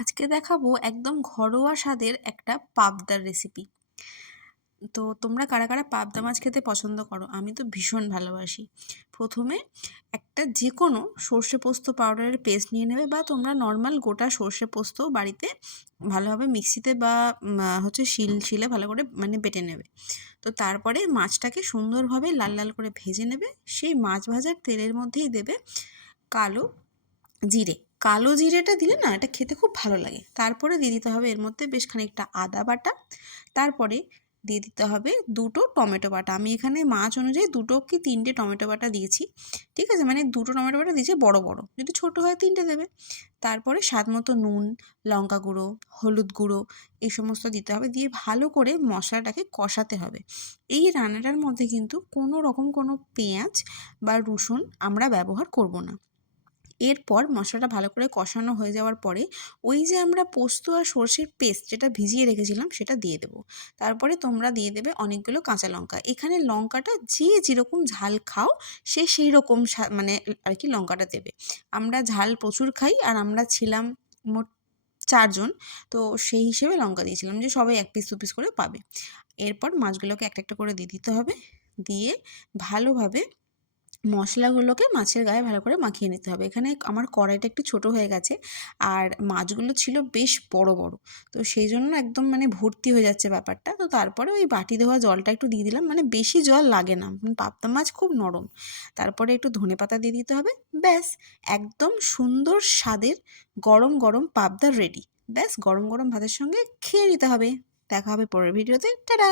আজকে দেখাবো একদম ঘরোয়া স্বাদের একটা পাবদার রেসিপি। তো তোমরা কারা কারা পাবদা মাছ খেতে পছন্দ করো? আমি তো ভীষণ ভালোবাসি। প্রথমে একটা যে কোনো সর্ষে পোস্ত পাউডারের পেস্ট নিয়ে নেবে, বা তোমরা নর্মাল গোটা সর্ষে পোস্ত বাড়িতে ভালোভাবে মিক্সিতে বা শিলে ভালো করে বেটে নেবে। তো তারপরে মাছটাকে সুন্দরভাবে লাল লাল করে ভেজে নেবে। সেই মাছ ভাজার তেলের মধ্যেই দেবে কালো জিরে। কালো জিরেটা দিলে না এটা খেতে খুব ভালো লাগে। তারপরে দিয়ে দিতে হবে এর মধ্যে বেশ খানিকটা আদা বাটা। তারপরে দিয়ে দিতে হবে 2টো টমেটো বাটা। আমি এখানে মাছ অনুযায়ী 2টো কি 3টে টমেটো বাটা দিয়েছি। ঠিক আছে? 2টো টমেটো বাটা দিয়েছি বড় বড়। যদি ছোট হয় 3টে দেবে। তারপরে স্বাদ মতো নুন, লঙ্কা গুঁড়ো, হলুদ গুঁড়ো এই সমস্ত দিতে হবে। দিয়ে ভালো করে মশলাটাকে কষাতে হবে। এই রান্নাটার মধ্যে কিন্তু কোনো রকম কোনো পেঁয়াজ বা রসুন আমরা ব্যবহার করব না। এরপর মশলাটা ভালো করে কষানো হয়ে যাওয়ার পরে ওই যে আমরা পোস্ত আর সর্ষের পেস্ট যেটা ভিজিয়ে রেখেছিলাম সেটা দিয়ে দেবো। তারপরে তোমরা দিয়ে দেবে অনেকগুলো কাঁচা লঙ্কা। এখানে লঙ্কাটা যে যেরকম ঝাল খাও সে সেই রকম আর কি লঙ্কাটা দেবে। আমরা ঝাল প্রচুর খাই, আর আমরা ছিলাম মোট 4 জন। তো সেই হিসেবে লঙ্কা দিয়েছিলাম যে সবাই 1 পিস 2 পিস করে পাবে। এরপর মাছগুলোকে একটা একটা করে দিয়ে দিতে হবে। দিয়ে ভালোভাবে মশলাগুলোকে মাছের গায়ে ভালো করে মাখিয়ে নিতে হবে। এখানে আমার কড়াইটা একটু ছোট হয়ে গেছে, আর মাছগুলো ছিল বেশ বড় বড়। তো সেই জন্য একদম ভর্তি হয়ে যাচ্ছে ব্যাপারটা। তো তারপরে ওই বাটি ধোয়া জলটা একটু দিয়ে দিলাম, বেশি জল লাগে না, পাবদা মাছ খুব নরম। তারপরে একটু ধনেপাতা দিয়ে দিতে হবে। ব্যাস, একদম সুন্দর স্বাদের গরম গরম পাবদা রেডি। ব্যাস, গরম গরম ভাতের সঙ্গে খেয়ে নিতে হবে। দেখা হবে পরের ভিডিওতে। টাটা।